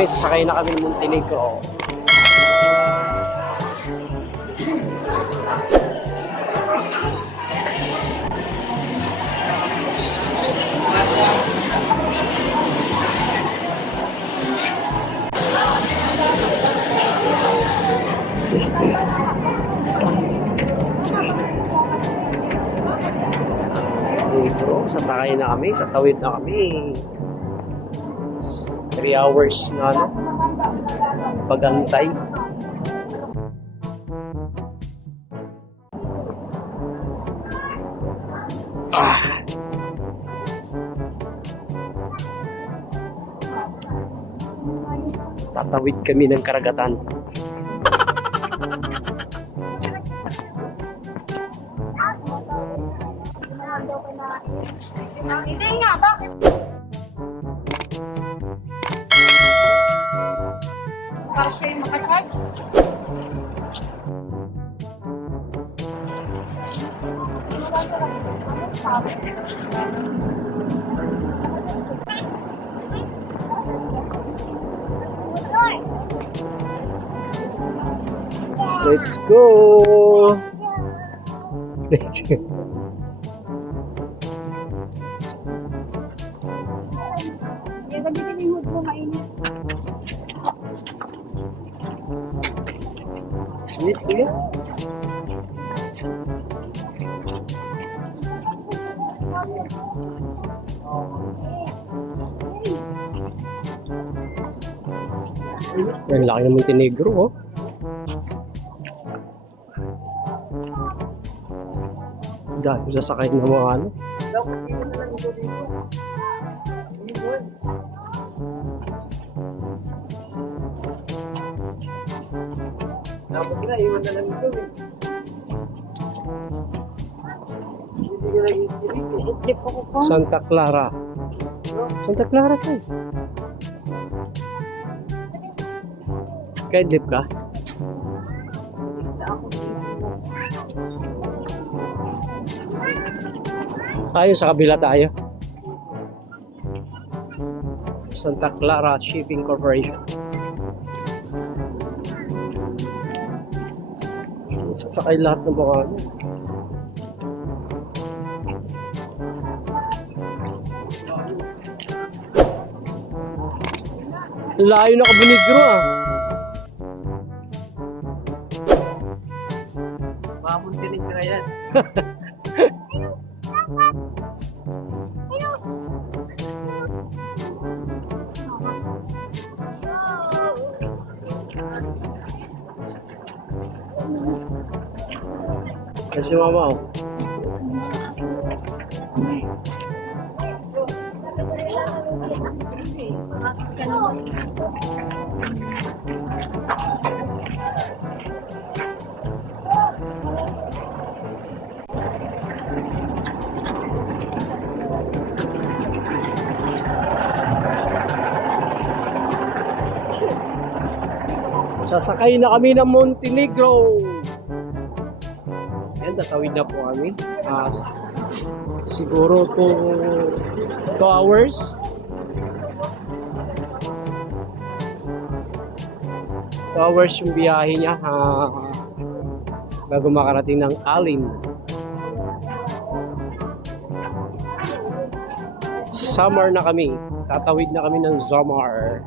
kami, sasakay na kami ng Montenegro. Montenegro, sasakay na kami, tatawid na kami. 3 hours na ano, pagantay. Tatawid kami ng karagatan. Hindi nga, bakit? Para siya yung makaswag? Let's go! Let's go! Yung gabi din yung mood mo mainit. Ulit. Ang laki ng Montenegro, oh. Dahil sasakay ng mga ano. Dapat na, iwan na lang ito eh. Hindi ka naging kilig eh. Idlip ako po. Santa Clara. Santa Clara ka eh. Kaidlip ka? Tayo sa kabila tayo. Santa Clara Shipping Corporation. Sasakay lahat ng mga ano. Layo na Kabunigro ah. Mamuntinig ka na yan. Kasi mama oh. Sasakay na kami ng Montenegro. Ayan, tatawid na po kami. Siguro 2 hours. 2 hours yung biyahe niya bago makarating ng Alin. Samar na kami. Tatawid na kami ng Samar.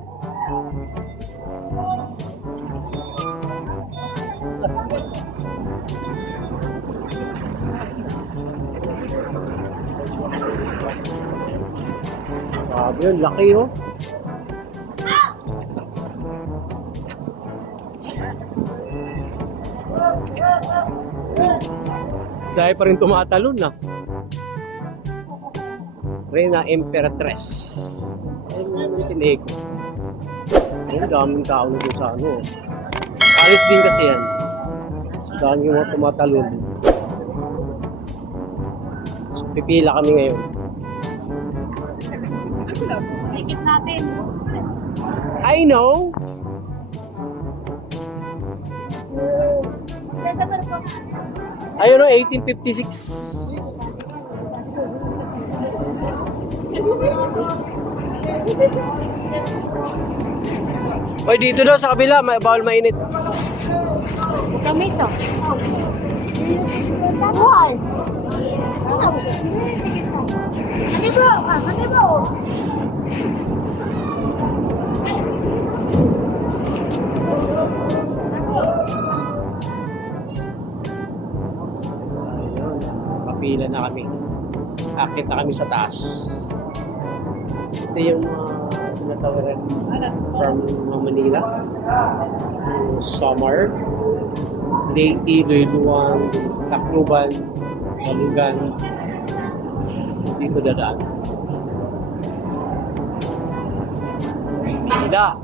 Grabe yun, laki oh. Dahil pa rin tumatalon na. Reyna Emperatress. Ayun yung tinig. Ayun, daming tao na doon sa ano. Alis din kasi yan. So, dami yung mga tumatalon. So, pipila kami ngayon. Ikit natin. I know. Ayun o, 1856. Oy, dito daw sa kabila, bawal mainit. Kamiso. Buhay. Ano ba? Ano ba? Ayun, kapila na kami. Akit na kami sa taas. Ito yung tinatawaran from Manila. Yung Samar, Leyte, Luyluan, Tacloban, Malugan. So, dito dadaan. Sida!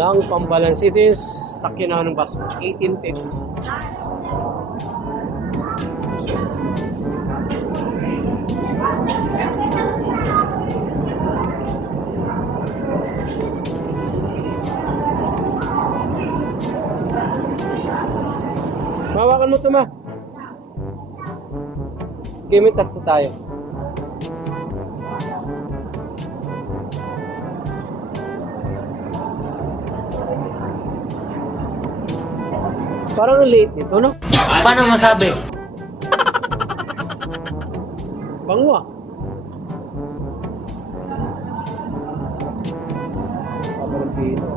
Walang pambalance. Ito yung sakyan ng bus. 1856. Hawakan mo ito, ma. Gamit tatlo tayo. Parang late nito, no? Paano masabi? Bango ah. Parang dito.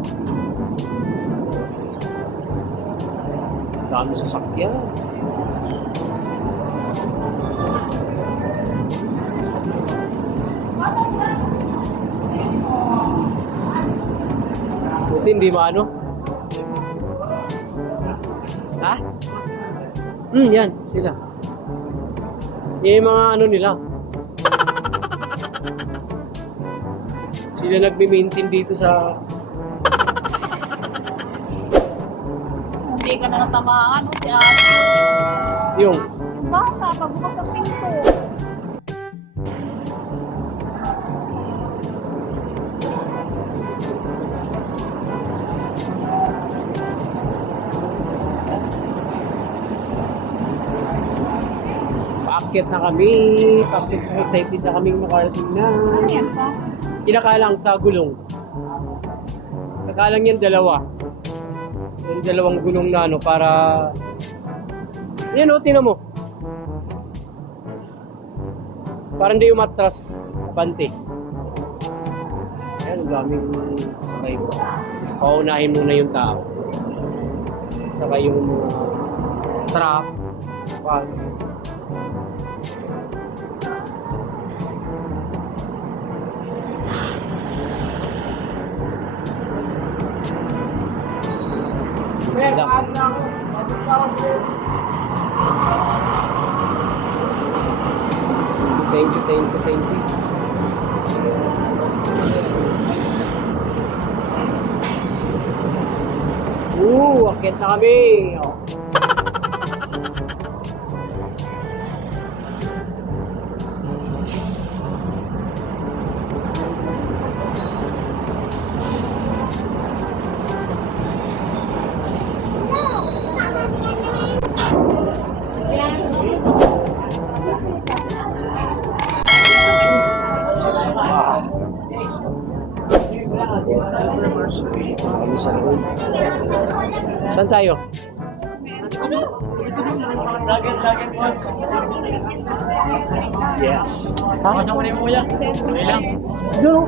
Dami sasakyan. Buti hindi maano. Ha? Yan, sila. Yan yung mga ano nila. Sila nagme-maintain dito sa... Hindi ka na natamaan. Si ate. Yung... Bata, pagbukas ang pinto. Paakit na kami. Paakit na, excited na kaming makarating na. Ano yan pa? Kinakalang sa gulong. Nakalang yan dalawa. Yung dalawang gulong na ano para... Yan o, tinan mo. Parang di umatras bante. Ayan, ang daming sakay mo. Paunahin muna yung tao. Saka yung truck. Bus. Thank you. Akit na kami. Oh. Kami sa loob. Saan tayo? Yes. Ano mo rin mo yan? Ilang? Doon.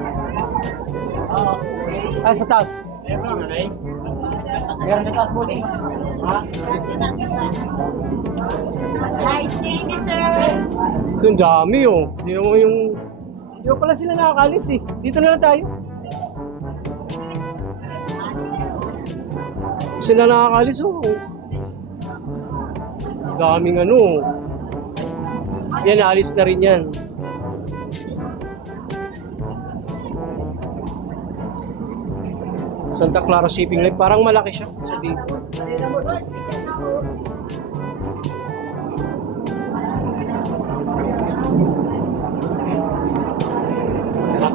Sa taas. Meron na taas mo din. Ha? Nice day, sir. Ito ang dami oh. Hindi mo yung... Hindi mo pala sila nakakalis eh. Dito na lang tayo. Sila nakakalis oh. Daming ano. Yan, alis na rin yan. Santa Clara Shipping Line. Parang malaki siya sa dito.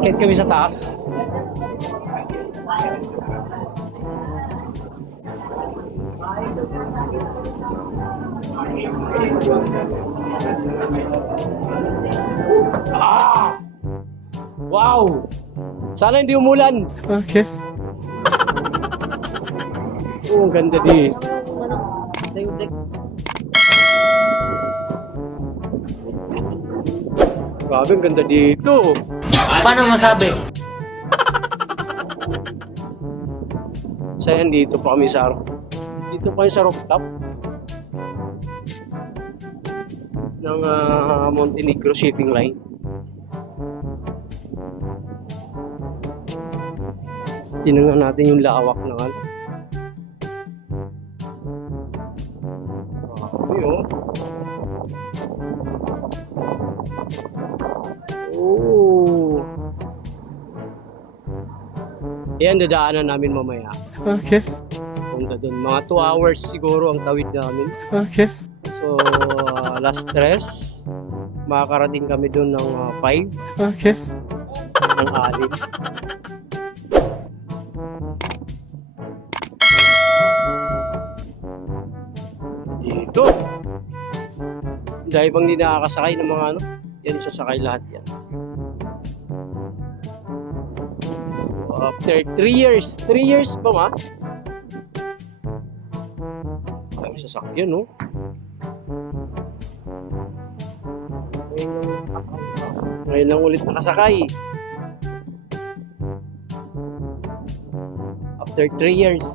Akit kami sa taas. Ah! Wow! Sana hindi umulan. Okay. Oh, ang ganda di. Grabe, ang ganda dito. Paano masabi? So yan, dito pa kami sa rooftop ng Montenegro shipping line. Tinignan natin yung lawak ng ano. Grabe, oh. Oh. Yan, dadaanan namin mamaya. Okay. Punta doon. Mga 2 hours siguro ang tawid namin. Okay. So, last stress. Makakarating kami doon ng 5 Okay. ng 6. Dito. Dahil bang hindi nakakasakay ng mga ano, yan sasakay lahat yan. So, after 3 years ba ma? Ay, sasakyan no? Ngayon lang ulit nakasakay. After 3 years.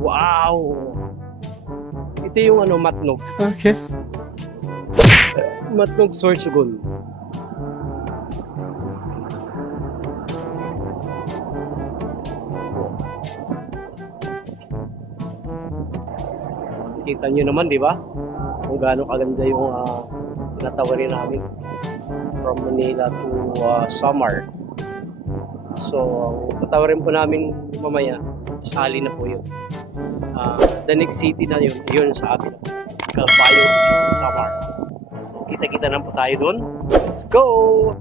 Wow! Ito yung ano, matnog. Okay. Matnog Sorsogon. Kita nyo naman, di ba? Kung gaano kaganda yung tinatawarin namin from Manila to Samar. So, ang tatawarin po namin mamaya, sali na po yun. The next city na yun sa atin. Calpayo City, Samar. So, kita-kita na po tayo doon. Let's go!